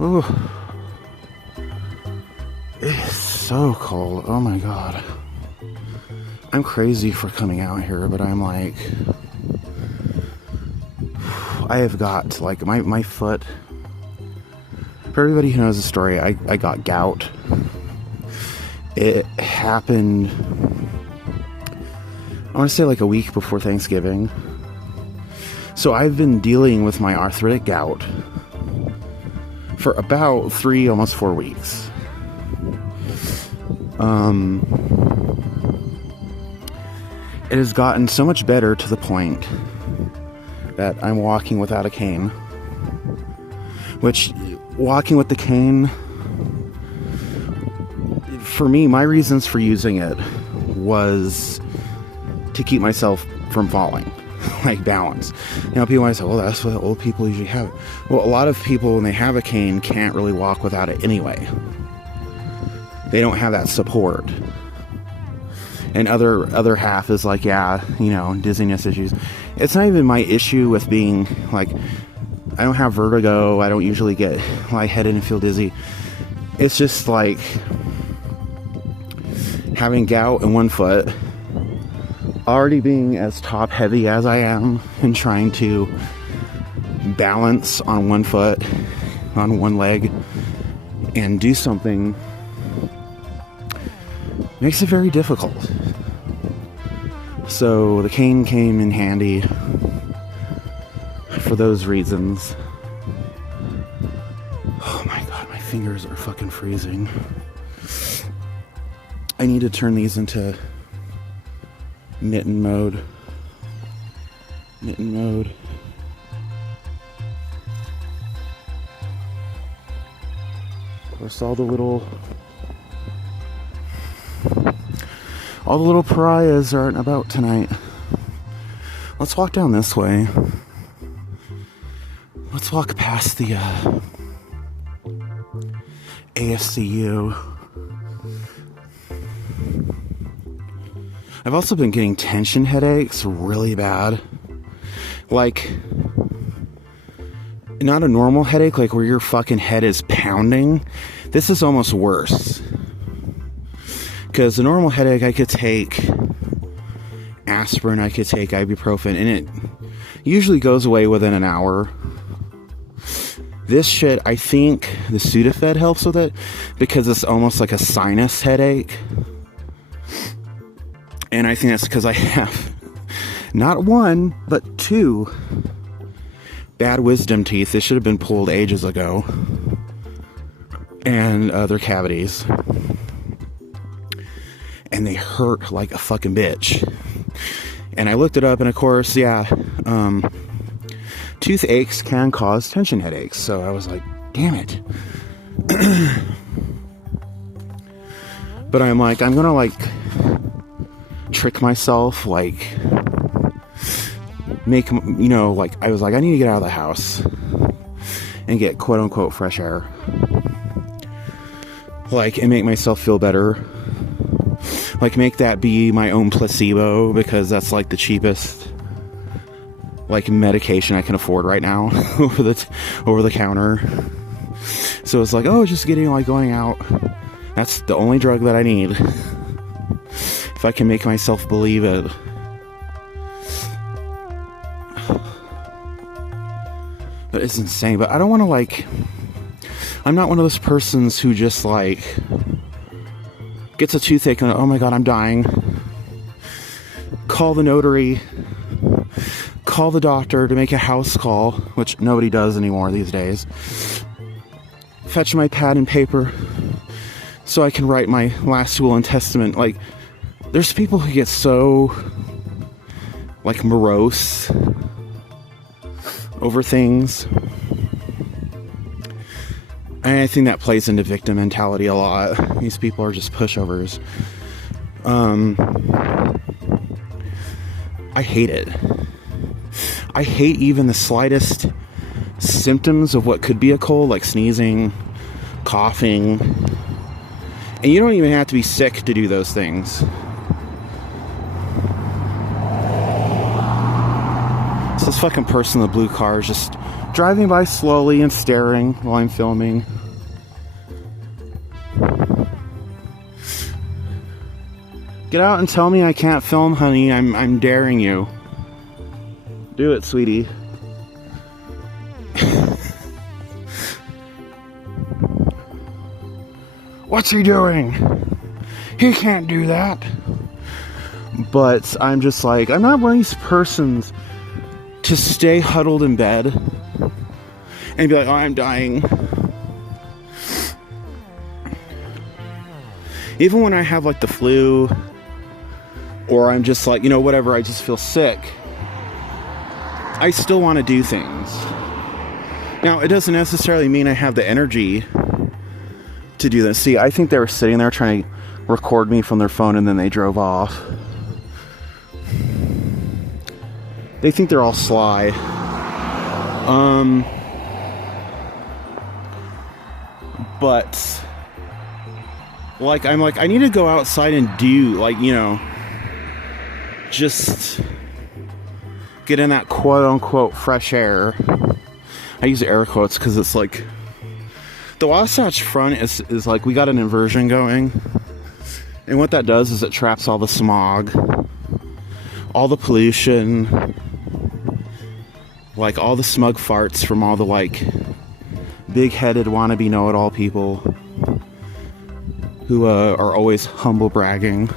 Ooh. It's so cold. Oh my god. I'm crazy for coming out here, but I'm like... I have got, like, my foot... For everybody who knows the story, I got gout. It happened... I want to say like a week before Thanksgiving. So I've been dealing with my arthritic gout for about 3, almost 4 weeks. It has gotten so much better to the point that I'm walking without a cane. Which, walking with the cane, for me, my reasons for using it was to keep myself from falling. Like balance. You know, people might say, well, that's what old people usually have. Well, a lot of people, when they have a cane, can't really walk without it anyway. They don't have that support. And other half is like, yeah, you know, dizziness issues. It's not even my issue with being, like, I don't have vertigo. I don't usually get lightheaded and feel dizzy. It's just like having gout in one foot, already being as top heavy as I am and trying to balance on one foot, on one leg, and do something makes it very difficult. So the cane came in handy for those reasons. Oh my god, my fingers are fucking freezing. I need to turn these into mitten mode. Mitten mode. Of course, all the little pariahs aren't about tonight. Let's walk down this way. Let's walk past the AFCU. I've also been getting tension headaches really bad. Like, not a normal headache, like where your fucking head is pounding. This is almost worse. Because the normal headache, I could take aspirin, I could take ibuprofen, and it usually goes away within an hour. This shit, I think the Sudafed helps with it, because it's almost like a sinus headache. And I think that's because I have not 1, but 2 bad wisdom teeth. They should have been pulled ages ago. And their cavities. And they hurt like a fucking bitch. And I looked it up, and of course, yeah, toothaches can cause tension headaches. So I was like, damn it. But I'm like, I'm gonna like trick myself, like make, you know, like I was like, I need to get out of the house and get quote unquote fresh air, like, and make myself feel better, like make that be my own placebo, because that's like the cheapest like medication I can afford right now over the counter. So it's like, oh, just getting, like, going out, that's the only drug that I need. If I can make myself believe it. But it's insane. But I don't want to, like, I'm not one of those persons who just, like, gets a toothache and, oh my god, I'm dying. Call the notary. Call the doctor to make a house call, which nobody does anymore these days. Fetch my pad and paper so I can write my last will and testament. Like, there's people who get so, like, morose over things. And I think that plays into victim mentality a lot. These people are just pushovers. I hate it. I hate even the slightest symptoms of what could be a cold, like sneezing, coughing. And you don't even have to be sick to do those things. This fucking person in the blue car is just driving by slowly and staring while I'm filming. Get out and tell me I can't film, honey. I'm daring you. Do it, sweetie. What's he doing? He can't do that. But I'm just like, I'm not one of these persons to stay huddled in bed and be like, oh, I'm dying. Even when I have like the flu, or I'm just like, you know, whatever, I just feel sick, I still want to do things. Now, it doesn't necessarily mean I have the energy to do this. See, I think they were sitting there trying to record me from their phone and then they drove off. They think they're all sly. But like, I'm like, I need to go outside and do, like, you know, just get in that quote-unquote fresh air. I use air quotes because it's like, the Wasatch Front is like, we got an inversion going. And what that does is it traps all the smog, all the pollution, like all the smug farts from all the like big-headed wannabe know-it-all people who are always humble bragging.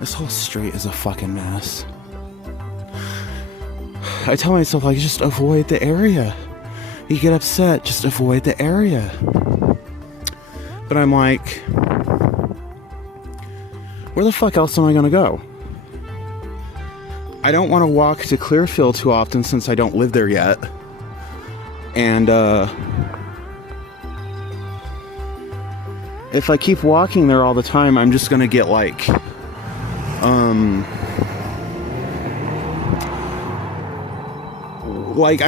This whole street is a fucking mess. I tell myself, like, just avoid the area. You get upset, just avoid the area. But I'm like, where the fuck else am I gonna go? I don't want to walk to Clearfield too often since I don't live there yet. And if I keep walking there all the time, I'm just gonna get like I'm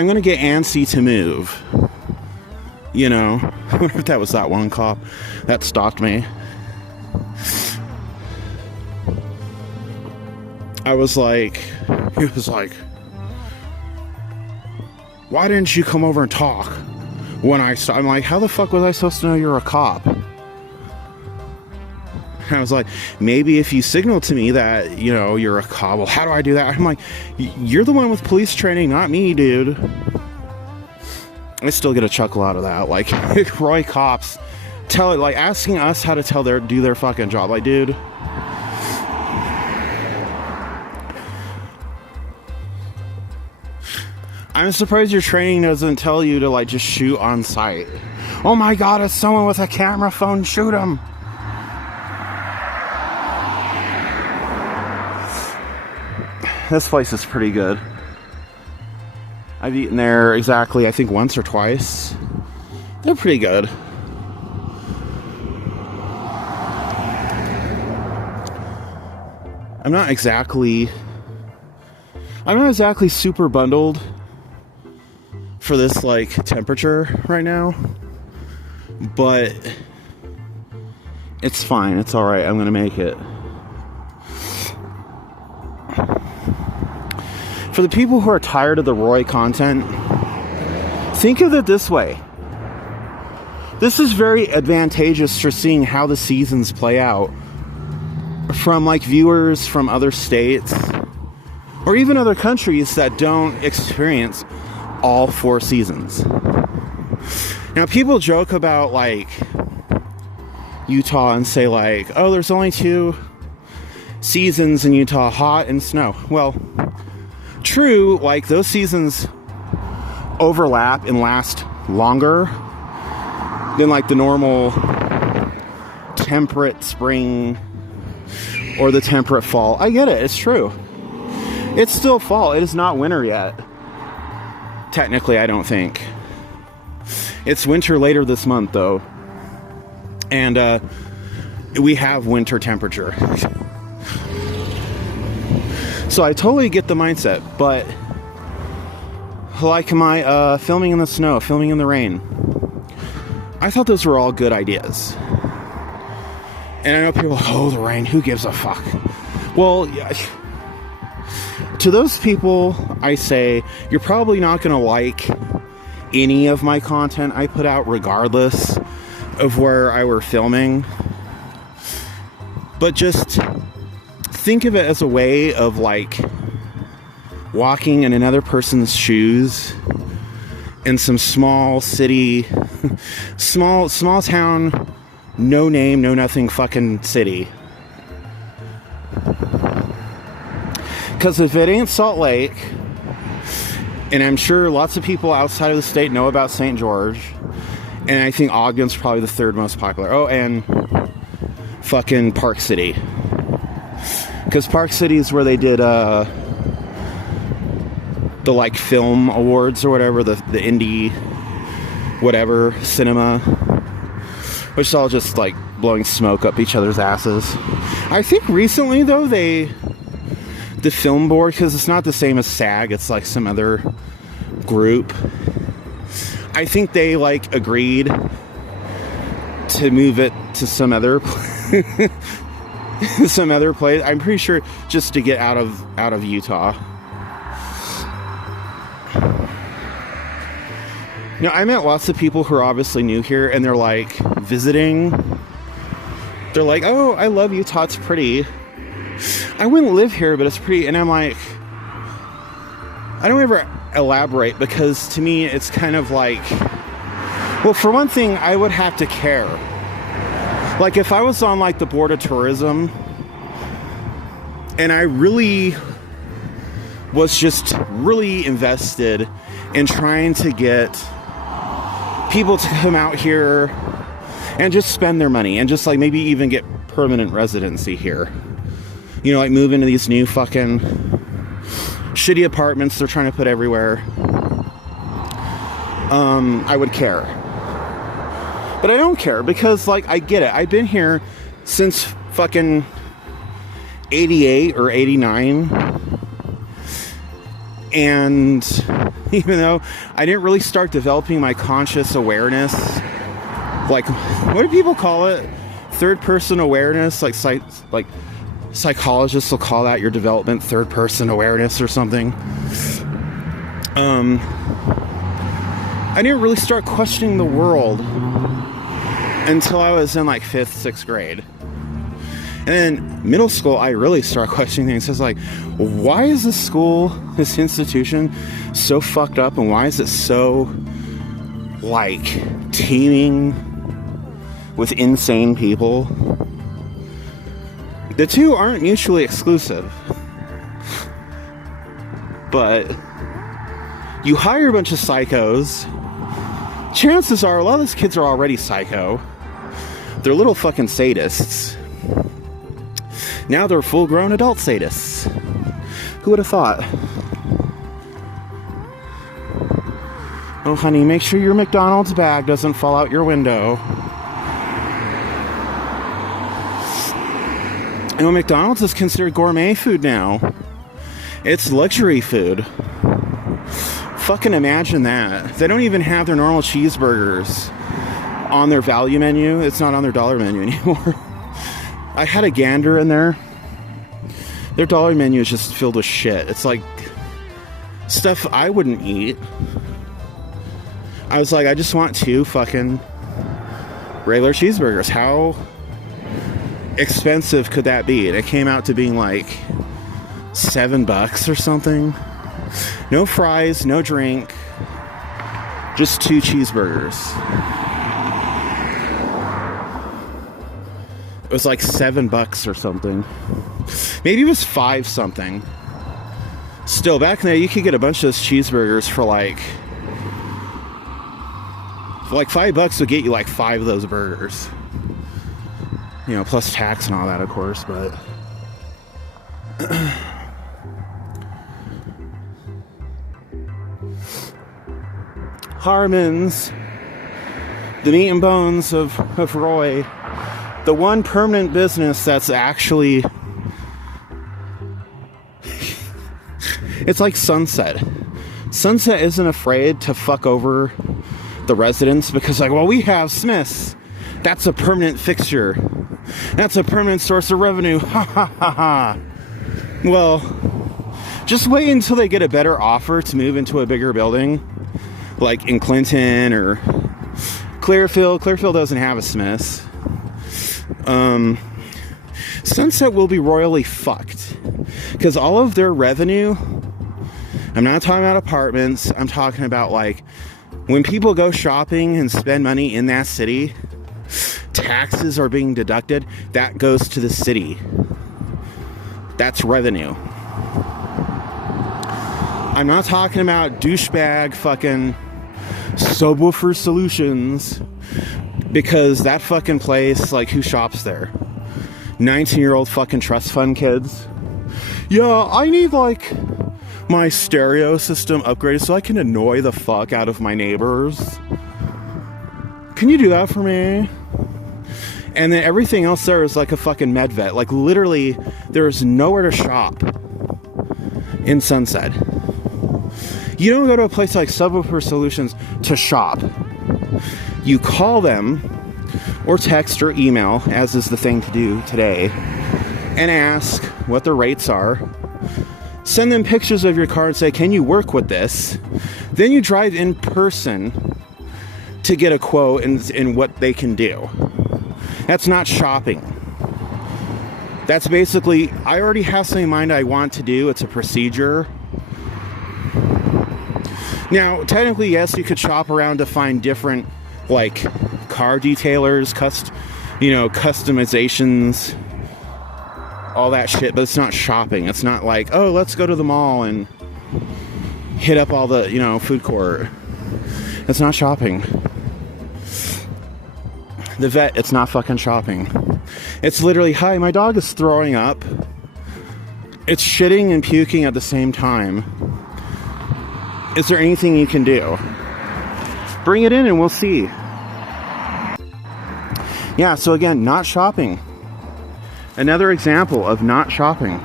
gonna get antsy to move. You know? I wonder if that was that one cop that stopped me. I was like, he was like, why didn't you come over and talk when I stopped? I'm like, how the fuck was I supposed to know you're a cop? I was like, maybe if you signal to me that, you know, you're a cop. Well, how do I do that? I'm like, you're the one with police training, not me, dude. I still get a chuckle out of that. Like, Roy cops asking us how to do their fucking job. Like, dude. I'm surprised your training doesn't tell you to, like, just shoot on sight. Oh my god, it's someone with a camera phone, shoot him. This place is pretty good. I've eaten there exactly, I think, once or twice. They're pretty good. I'm not exactly super bundled for this, like, temperature right now. But it's fine. It's alright. I'm gonna make it. For the people who are tired of the Roy content, think of it this way. This is very advantageous for seeing how the seasons play out from, like, viewers from other states or even other countries that don't experience all 4 seasons. Now, people joke about, like, Utah and say, like, oh, there's only 2 seasons in Utah, hot and snow. Well, true, like, those seasons overlap and last longer than, like, the normal temperate spring or the temperate fall. I get it, it's true. It's still fall. It is not winter yet. Technically, I don't think. It's winter later this month, though. And we have winter temperature. So I totally get the mindset, but like my filming in the snow, filming in the rain, I thought those were all good ideas. And I know people, oh, the rain, who gives a fuck? Well, yeah, to those people, I say, you're probably not going to like any of my content I put out, regardless of where I were filming. But just think of it as a way of like walking in another person's shoes in some small city, small town, no name, no nothing fucking city. Because if it ain't Salt Lake, and I'm sure lots of people outside of the state know about St. George, and I think Ogden's probably the third most popular. Oh, and fucking Park City. Because Park City is where they did the like film awards or whatever, the indie whatever cinema, which is all just like blowing smoke up each other's asses. I think recently though the film board, because it's not the same as SAG, it's like some other group, I think they like agreed to move it to some other some other place. I'm pretty sure just to get out of Utah. Now, I met lots of people who are obviously new here, and they're like visiting. They're like, oh, I love Utah, it's pretty. I wouldn't live here, but it's pretty. And I'm like, I don't ever elaborate, because to me it's kind of like, well, for one thing, I would have to care. Like if I was on like the board of tourism and I really was just really invested in trying to get people to come out here and just spend their money and just like maybe even get permanent residency here, you know, like move into these new fucking shitty apartments they're trying to put everywhere, I would care. But I don't care, because like I get it. I've been here since fucking 88 or 89, and even though I didn't really start developing my conscious awareness, like what do people call it, third person awareness, like psychologists will call that your development third person awareness or something. I didn't really start questioning the world until I was in like 5th, 6th grade. And then middle school, I really started questioning things. I was like, why is this school, this institution, so fucked up? And why is it so, like, teeming with insane people? The two aren't mutually exclusive. But you hire a bunch of psychos. Chances are a lot of those kids are already psycho. They're little fucking sadists. Now they're full-grown adult sadists. Who would have thought? Oh, honey, make sure your McDonald's bag doesn't fall out your window. You know, McDonald's is considered gourmet food now. It's luxury food. Fucking imagine that. They don't even have their normal cheeseburgers on their value menu. It's not on their dollar menu anymore. I had a gander in there. Their dollar menu is just filled with shit. It's like stuff I wouldn't eat. I was like, I just want 2 fucking regular cheeseburgers. How expensive could that be? And it came out to being like $7 or something. No fries, no drink, just 2 cheeseburgers. It was like $7 or something. Maybe it was 5 something. Still, back in the day, you could get a bunch of those cheeseburgers for like $5 would get you like 5 of those burgers. You know, plus tax and all that, of course, but Harmon's, the meat and bones of Roy, the one permanent business that's actually, it's like Sunset. Sunset isn't afraid to fuck over the residents because, like, well, we have Smith's. That's a permanent fixture. That's a permanent source of revenue. Ha ha ha ha. Well, just wait until they get a better offer to move into a bigger building, like in Clinton or Clearfield. Clearfield doesn't have a Smith's. Sunset will be royally fucked because all of their revenue, I'm not talking about apartments, I'm talking about like when people go shopping and spend money in that city, taxes are being deducted. That goes to the city. That's revenue. I'm not talking about douchebag fucking Subwoofer Solutions, because that fucking place, like, who shops there? 19-year-old fucking trust fund kids. Yeah, I need like my stereo system upgraded so I can annoy the fuck out of my neighbors. Can you do that for me? And then everything else there is like a fucking med vet. Like, literally, there's nowhere to shop in Sunset. You don't go to a place like Subwoofer Solutions to shop. You call them or text or email, as is the thing to do today, and ask what the rates are. Send them pictures of your car and say, can you work with this? Then you drive in person to get a quote and what they can do. That's not shopping. That's basically, I already have something in mind I want to do. It's a procedure. Now, technically, yes, you could shop around to find different, like, car detailers, customizations, all that shit, but it's not shopping. It's not like, oh, let's go to the mall and hit up all the, food court. It's not shopping. The vet, it's not fucking shopping. It's literally, hi, my dog is throwing up. It's shitting and puking at the same time. Is there anything you can do? Bring it in and we'll see. Yeah, so again, not shopping. Another example of not shopping.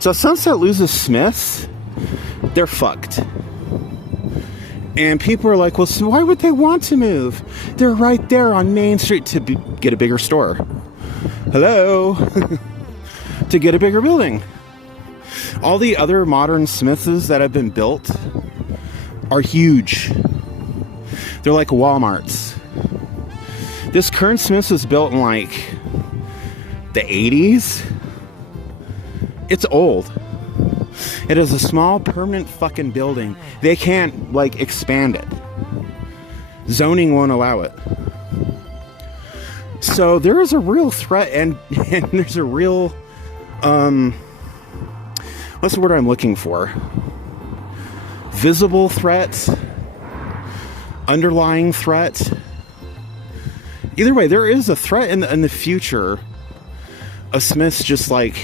So if Sunset loses Smith's, they're fucked. And people are like, well, so why would they want to move? They're right there on Main Street to get a bigger store. Hello? To get a bigger building. All the other modern Smiths that have been built are huge. They're like Walmarts. This current Smith's was built in like the 80s. It's old. It is a small permanent fucking building. They can't like expand it. Zoning won't allow it. So there is a real threat and there's a real what's the word I'm looking for? Visible threat, underlying threat. Either way, there is a threat in the future of Smith's, just like,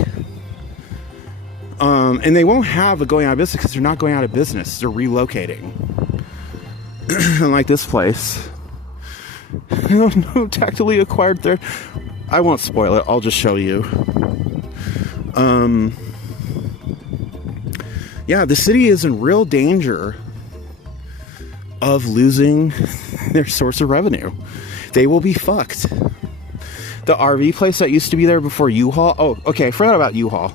and they won't have a going out of business because they're not going out of business. They're relocating. Like this place. No, tactically acquired there. I won't spoil it. I'll just show you. Yeah, the city is in real danger of losing their source of revenue. They will be fucked. The RV place that used to be there before U-Haul. Oh, okay, I forgot about U-Haul.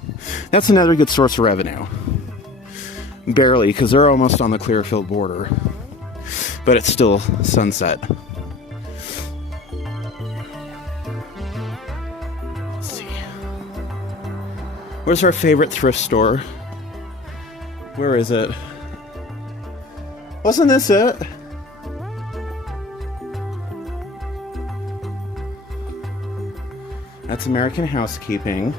That's another good source of revenue. Barely, because they're almost on the Clearfield border. But it's still Sunset. Let's see. Where's our favorite thrift store? Where is it? Wasn't this it? That's American Housekeeping.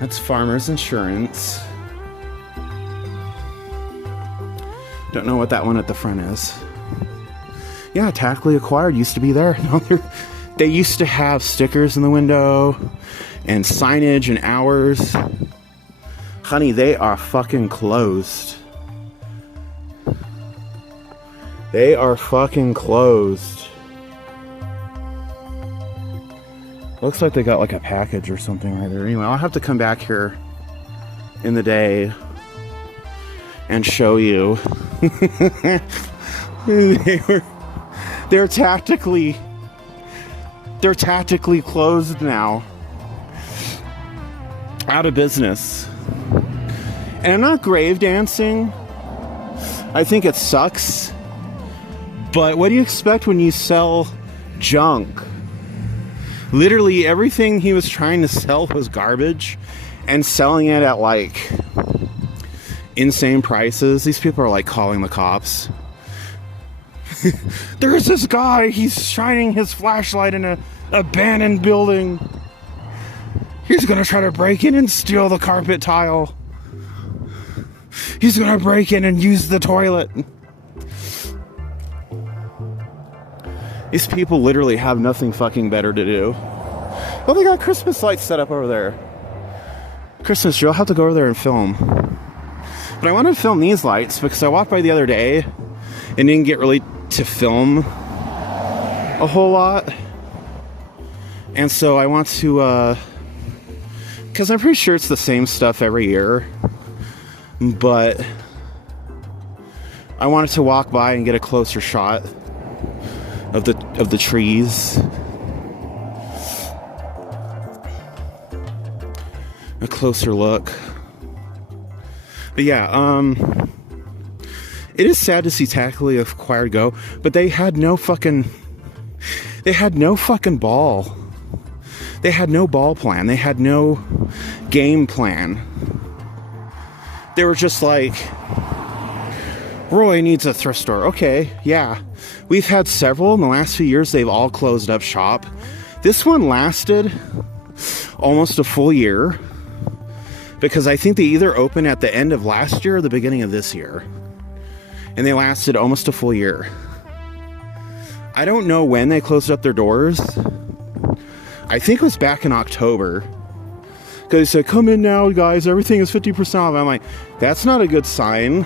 That's Farmers Insurance. Don't know what that one at the front is. Yeah, Tactically Acquired used to be there. They used to have stickers in the window and signage and hours. Honey, they are fucking closed. They are fucking closed. Looks like they got like a package or something right there. Anyway, I'll have to come back here in the day and show you. They're tactically closed now. Out of business. And I'm not grave dancing. I think it sucks. But what do you expect when you sell junk? Literally everything he was trying to sell was garbage, and selling it at like insane prices. These people are like calling the cops. There's this guy, he's shining his flashlight in an abandoned building. He's gonna try to break in and steal the carpet tile. He's gonna break in and use the toilet. These people literally have nothing fucking better to do. Oh, they got Christmas lights set up over there. Christmas tree, I'll have to go over there and film. But I wanted to film these lights because I walked by the other day and didn't get really to film a whole lot. And so I want to, because I'm pretty sure it's the same stuff every year. But I wanted to walk by and get a closer shot of the trees. A closer look. But yeah, it is sad to see tactically acquired go, but they had no fucking ball. They had no ball plan. They had no game plan. They were just like, Roy needs a thrift store. Okay, yeah. We've had several in the last few years. They've all closed up shop. This one lasted almost a full year, because I think they either opened at the end of last year or the beginning of this year. And they lasted almost a full year. I don't know when they closed up their doors. I think it was back in October. Because they said, come in now, guys, everything is 50% off. I'm like, that's not a good sign.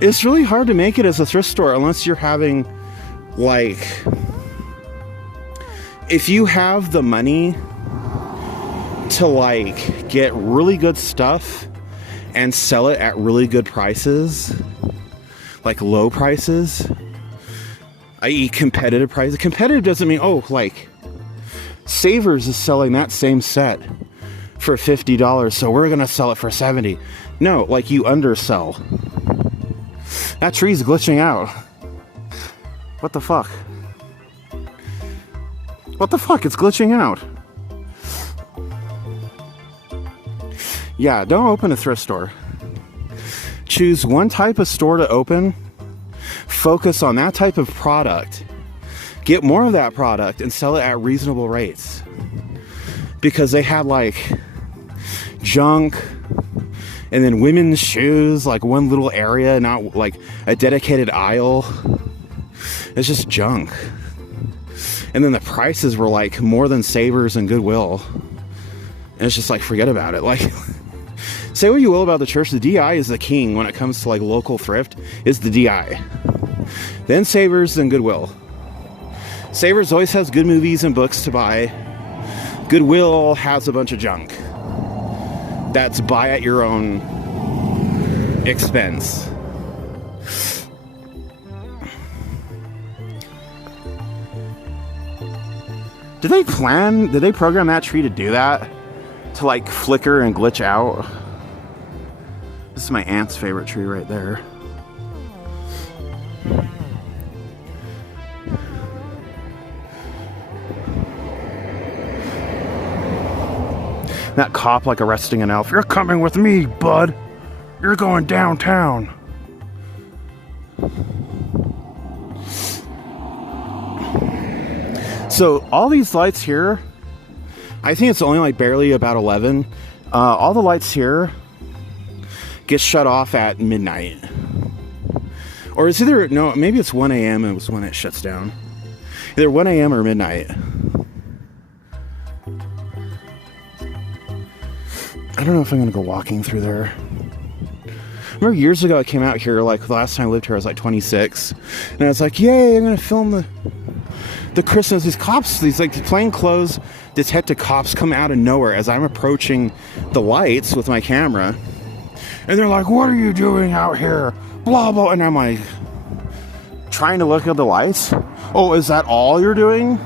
It's really hard to make it as a thrift store unless you're having, like, if you have the money to, like, get really good stuff and sell it at really good prices, like low prices, i.e. competitive prices. Competitive doesn't mean, oh, like, Savers is selling that same set for $50, so we're gonna sell it for $70. No, like, you undersell. That tree's glitching out. What the fuck? What the fuck? It's glitching out. Yeah, don't open a thrift store. Choose one type of store to open. Focus on that type of product. Get more of that product and sell it at reasonable rates. Because they had like junk and then women's shoes, like one little area, not like a dedicated aisle. It's just junk. And then the prices were like more than Savers and Goodwill. And it's just like, forget about it. Like, say what you will about the church, the DI is the king when it comes to like local thrift, is the DI. Then Savers, then Goodwill. Savers always has good movies and books to buy. Goodwill has a bunch of junk. That's buy at your own expense. Did they program that tree to do that? To like flicker and glitch out? This is my aunt's favorite tree right there. That cop like arresting an elf. You're coming with me, bud. You're going downtown. So all these lights here, I think it's only like barely about 11. All the lights here get shut off at midnight. Or it's either, no, maybe it's 1 a.m. and it was when it shuts down. Either 1 a.m. or midnight. I don't know if I'm going to go walking through there. Remember years ago I came out here, like the last time I lived here I was like 26. And I was like, yay, I'm going to film the Christmas. These cops, these like plainclothes detective cops come out of nowhere as I'm approaching the lights with my camera. And they're like, what are you doing out here? blah, blah. And I'm like, trying to look at the lights. Oh, is that all you're doing?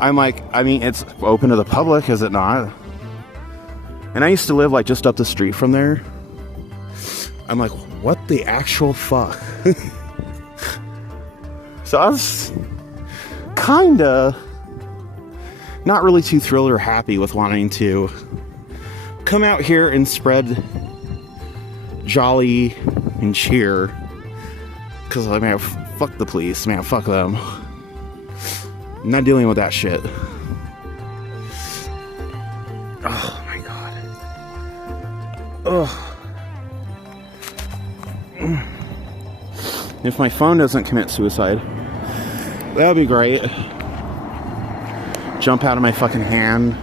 I'm like, I mean, it's open to the public, is it not? And I used to live like just up the street from there. I'm like, what the actual fuck? So I was kinda not really too thrilled or happy with wanting to come out here and spread jolly and cheer. Because, I mean, fuck the police, man, fuck them. I'm not dealing with that shit. Oh my god. Ugh. If my phone doesn't commit suicide, that would be great. Jump out of my fucking hand.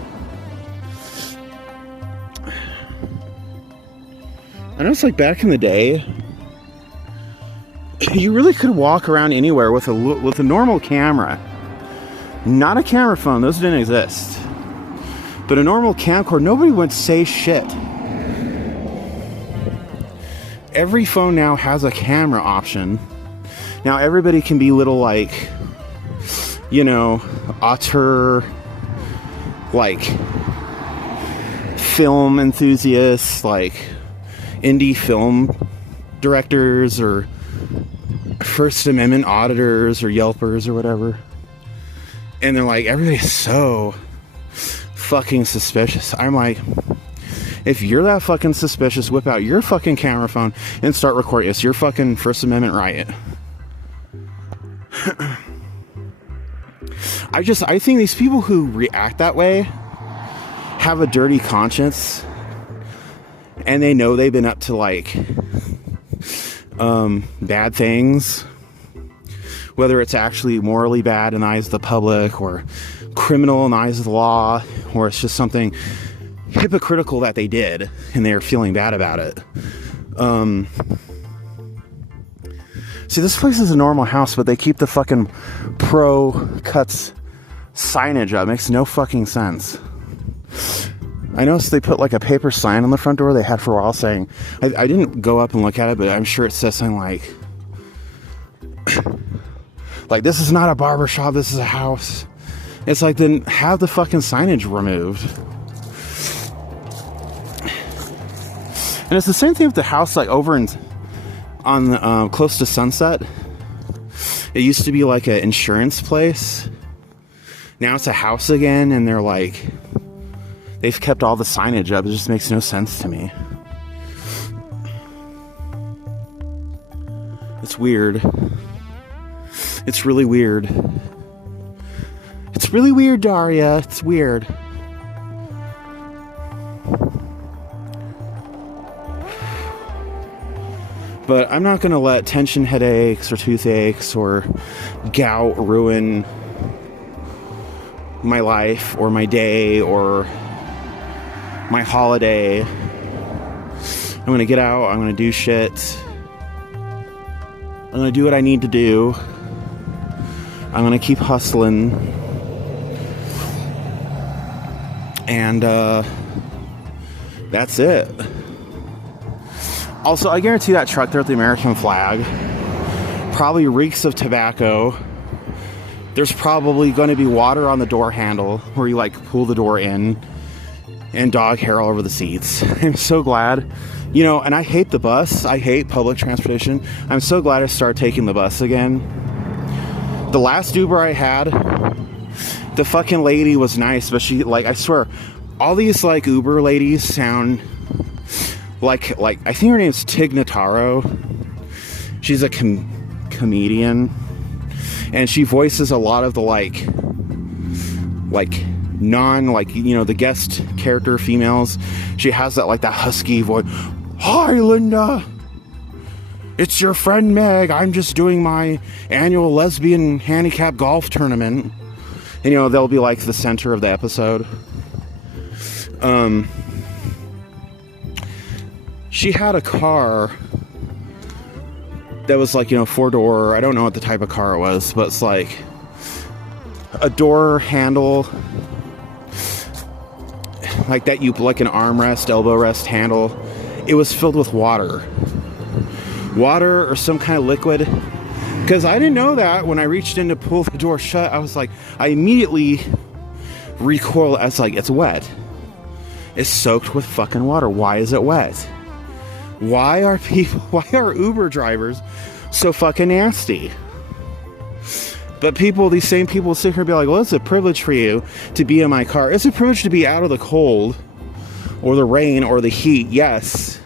I know it's like back in the day, you really could walk around anywhere with a normal camera. Not a camera phone, those didn't exist. But a normal camcorder, nobody would say shit. Every phone now has a camera option. Now everybody can be little like, you know, auteur, like film enthusiasts, like indie film directors or First Amendment auditors or Yelpers or whatever. And they're like, everybody's so fucking suspicious. I'm like, if you're that fucking suspicious, whip out your fucking camera phone and start recording. It's your fucking First Amendment right. I think these people who react that way have a dirty conscience, and they know they've been up to like bad things, whether it's actually morally bad in the eyes of the public or criminal in the eyes of the law, or it's just something hypocritical that they did and they're feeling bad about it. See, this place is a normal house, but they keep the fucking pro cuts signage up. It makes no fucking sense. I noticed they put like a paper sign on the front door they had for a while saying, I didn't go up and look at it, but I'm sure it says something like this is not a barber shop, this is a house. It's like, then have the fucking signage removed. And it's the same thing with the house, like over on close to Sunset. It used to be like an insurance place. Now it's a house again, and they're like, they've kept all the signage up. It just makes no sense to me. It's weird. It's really weird. It's really weird, Daria. It's weird. But I'm not going to let tension headaches or toothaches or gout ruin my life or my day or my holiday. I'm going to get out. I'm going to do shit. I'm going to do what I need to do. I'm going to keep hustling. And that's it. Also, I guarantee that truck there with the American flag probably reeks of tobacco. There's probably going to be water on the door handle where you like pull the door in, and dog hair all over the seats. I'm so glad, you know, and I hate the bus. I hate public transportation. I'm so glad I started taking the bus again. The last Uber I had, the fucking lady was nice, but she, like, I swear, all these like Uber ladies sound like I think her name's Tig Notaro. She's a comedian, and she voices a lot of the like non, like, you know, the guest character females. She has that like that husky voice. Hi, Linda. It's your friend Meg. I'm just doing my annual lesbian handicap golf tournament. And, you know, they'll be like the center of the episode. She had a car that was like, you know, 4-door. I don't know what the type of car it was, but it's like a door handle, like that, you like an armrest, elbow rest handle. It was filled with water. water or some kind of liquid. Because I didn't know that when I reached in to pull the door shut. I was like, I immediately recoiled. I was like, it's wet. It's soaked with fucking water. Why is it wet? Why are Uber drivers so fucking nasty? But these same people sit here and be like, well, it's a privilege for you to be in my car. It's a privilege to be out of the cold or the rain or the heat, yes.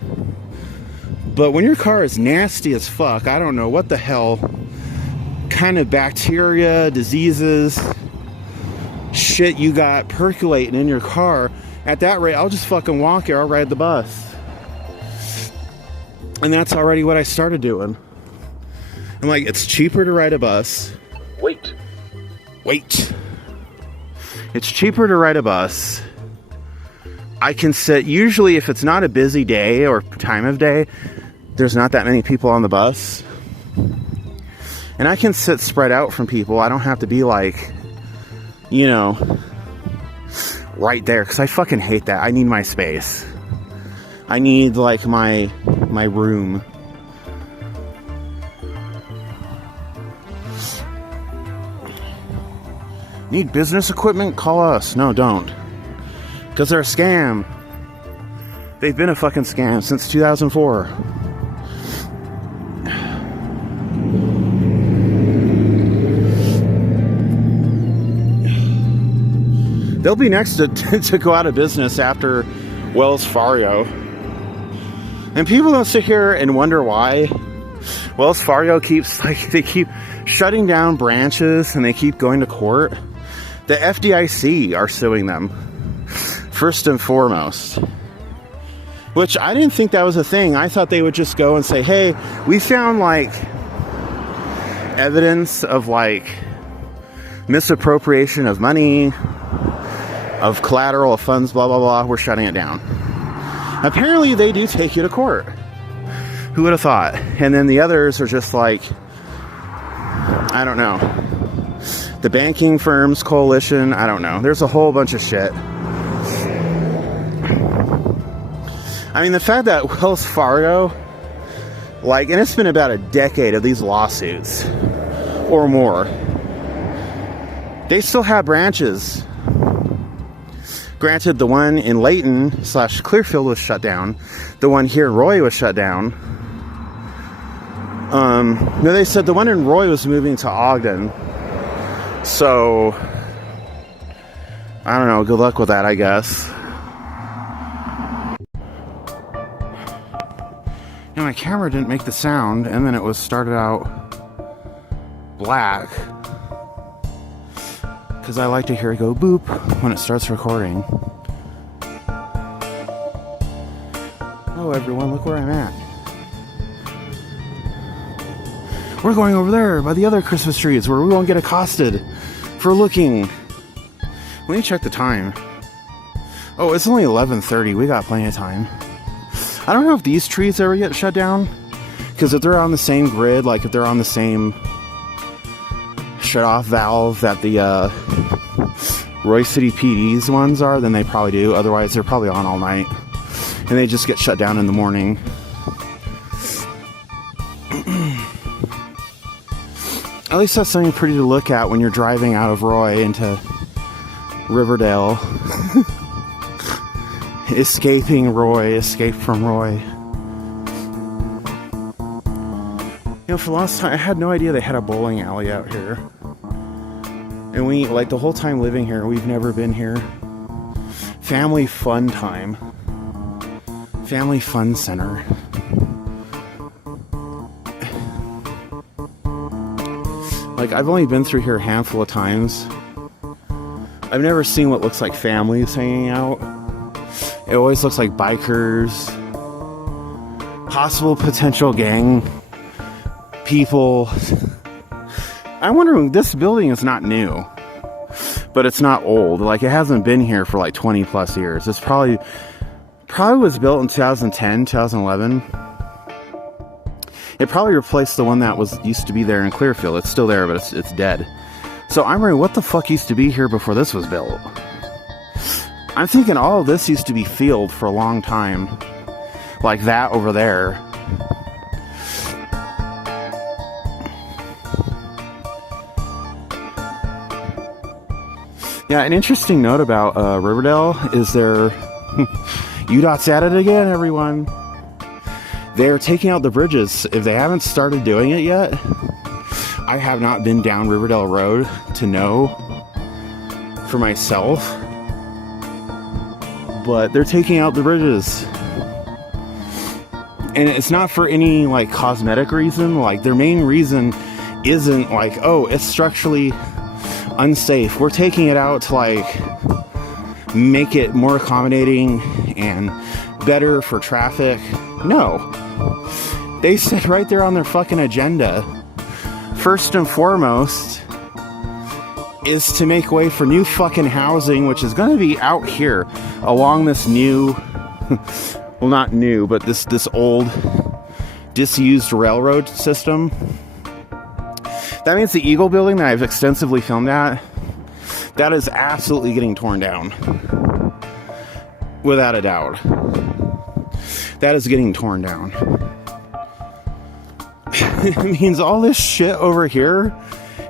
But when your car is nasty as fuck, I don't know what the hell kind of bacteria, diseases, shit you got percolating in your car. At that rate, I'll just fucking walk here. I'll ride the bus. And that's already what I started doing. I'm like, it's cheaper to ride a bus. Wait. It's cheaper to ride a bus. I can sit, usually if it's not a busy day or time of day, there's not that many people on the bus. And I can sit spread out from people. I don't have to be like, you know, right there. Because I fucking hate that. I need my space. I need like my room. Need business equipment? Call us. No, don't. Because they're a scam. They've been a fucking scam since 2004. They'll be next to go out of business after Wells Fargo. And people don't sit here and wonder why. Wells Fargo they keep shutting down branches and they keep going to court. The FDIC are suing them, first and foremost. Which I didn't think that was a thing. I thought they would just go and say, hey, we found like evidence of like misappropriation of money, of collateral, of funds, blah, blah, blah. We're shutting it down. Apparently they do take you to court. Who would have thought? And then the others are just like, I don't know. The banking firms coalition, I don't know. There's a whole bunch of shit. I mean, the fact that Wells Fargo, like, and it's been about a decade of these lawsuits or more, they still have branches. Granted, the one in Layton / Clearfield was shut down. The one here in Roy was shut down. No, they said the one in Roy was moving to Ogden. So, I don't know. Good luck with that, I guess. And my camera didn't make the sound, and then it was started out black. Because I like to hear it go boop when it starts recording. Oh, everyone, look where I'm at. We're going over there by the other Christmas trees where we won't get accosted for looking. Let me check the time. Oh, it's only 11:30. We got plenty of time. I don't know if these trees ever get shut down. Because if they're on the same grid, like if they're on the same shut-off valve that the Roy City PD's ones are, then they probably do. Otherwise, they're probably on all night. And they just get shut down in the morning. At least that's something pretty to look at when you're driving out of Roy into Riverdale. Escaping Roy, escape from Roy. You know, for the last time, I had no idea they had a bowling alley out here. And we, like, the whole time living here, we've never been here. Family fun time. Family fun center. Like, I've only been through here a handful of times. I've never seen what looks like families hanging out. It always looks like bikers, possible potential gang people. I wonder, this building is not new, but it's not old. Like, it hasn't been here for like 20 plus years. It's probably was built in 2010, 2011. It probably replaced the one that used to be there in Clearfield. It's still there, but it's dead. So I'm wondering, what the fuck used to be here before this was built? I'm thinking all of this used to be field for a long time. Like that over there. Yeah, an interesting note about Riverdale is their UDOT's at it again, everyone. They're taking out the bridges. If they haven't started doing it yet, I have not been down Riverdale Road to know for myself, but they're taking out the bridges. And it's not for any like cosmetic reason. Like their main reason isn't like, oh, it's structurally unsafe. We're taking it out to like make it more accommodating and better for traffic. No. They said right there on their fucking agenda, first and foremost is to make way for new fucking housing, which is going to be out here along this new well, not new, but this old disused railroad system. That means the Eagle building that I've extensively filmed at, that is absolutely getting torn down. Without a doubt. That is getting torn down. It means all this shit over here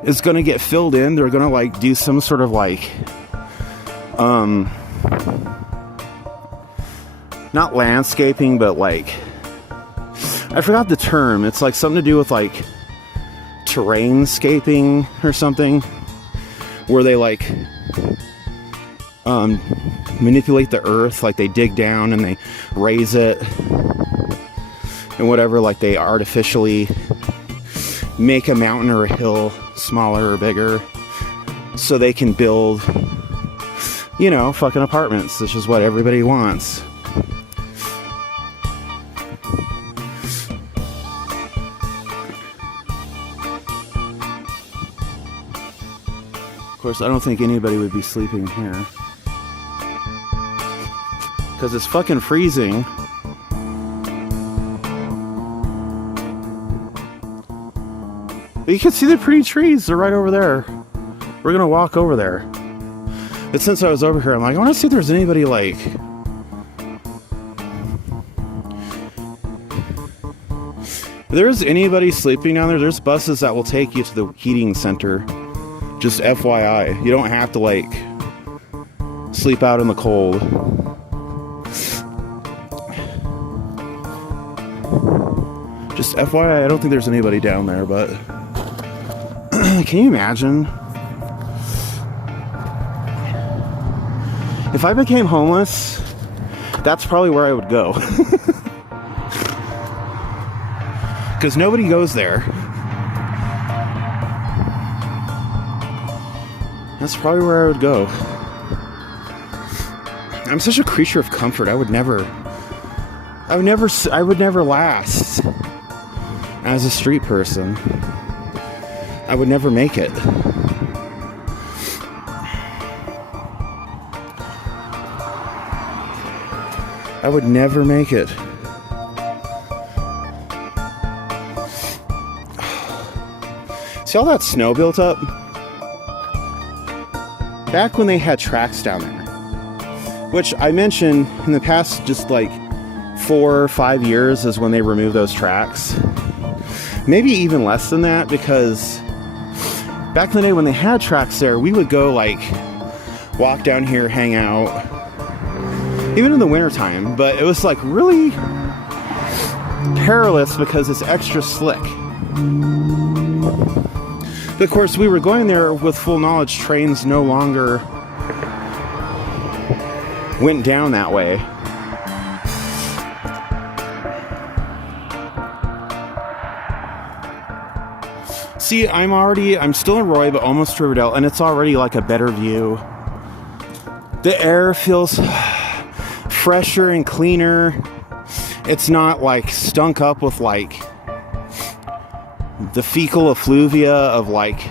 is going to get filled in. They're going to like do some sort of like not landscaping, but like I forgot the term. It's like something to do with like terrainscaping or something, where they like manipulate the earth, like they dig down and they raise it and whatever, like they artificially make a mountain or a hill smaller or bigger so they can build, you know, fucking apartments, which is what everybody wants. Of course, I don't think anybody would be sleeping here because it's fucking freezing. But you can see the pretty trees. They're right over there. We're gonna walk over there. But since I was over here, I'm like, I want to see if there's anybody like if there's anybody sleeping down there. There's buses that will take you to the heating center. Just FYI, you don't have to like sleep out in the cold. Just FYI, I don't think there's anybody down there, but can you imagine if I became homeless? That's probably where I would go. Because nobody goes there. That's probably where I would go. I'm such a creature of comfort. I would never last as a street person. I would never make it. I would never make it. See all that snow built up? Back when they had tracks down there, which I mentioned in the past, just like 4 or 5 years is when they removed those tracks. Maybe even less than that, because back in the day when they had tracks there, we would go like walk down here, hang out, even in the wintertime, but it was like really perilous because it's extra slick. But of course, we were going there with full knowledge trains no longer went down that way. See, I'm still in Roy, but almost Riverdale, and it's already like a better view. The air feels fresher and cleaner. It's not like stunk up with like the fecal effluvia of like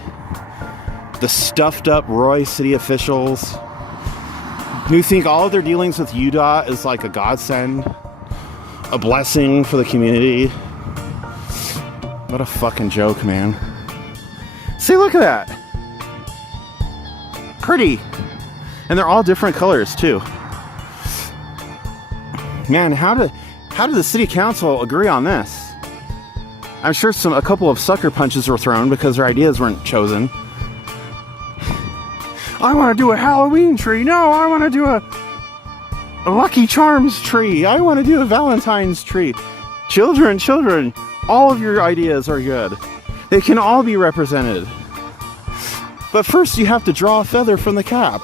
the stuffed up Roy City officials who think all of their dealings with UDOT is like a godsend, a blessing for the community. What a fucking joke, man. See, look at that. Pretty. And they're all different colors too. Man, how did the city council agree on this? I'm sure a couple of sucker punches were thrown because their ideas weren't chosen. I want to do a Halloween tree. No, I want to do a Lucky Charms tree. I want to do a Valentine's tree. Children, all of your ideas are good. They can all be represented. But first you have to draw a feather from the cap.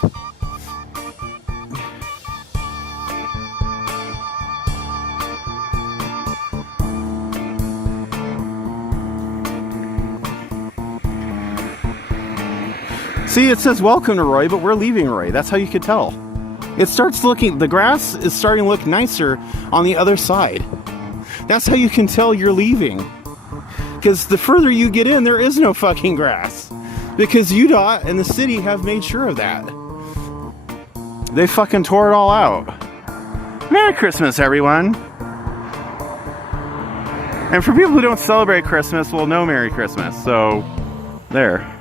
See, it says welcome to Roy, but we're leaving Roy. That's how you could tell. It starts looking, the grass is starting to look nicer on the other side. That's how you can tell you're leaving. Because the further you get in, there is no fucking grass. Because UDOT and the city have made sure of that. They fucking tore it all out. Merry Christmas, everyone. And for people who don't celebrate Christmas, well, no Merry Christmas. So, there.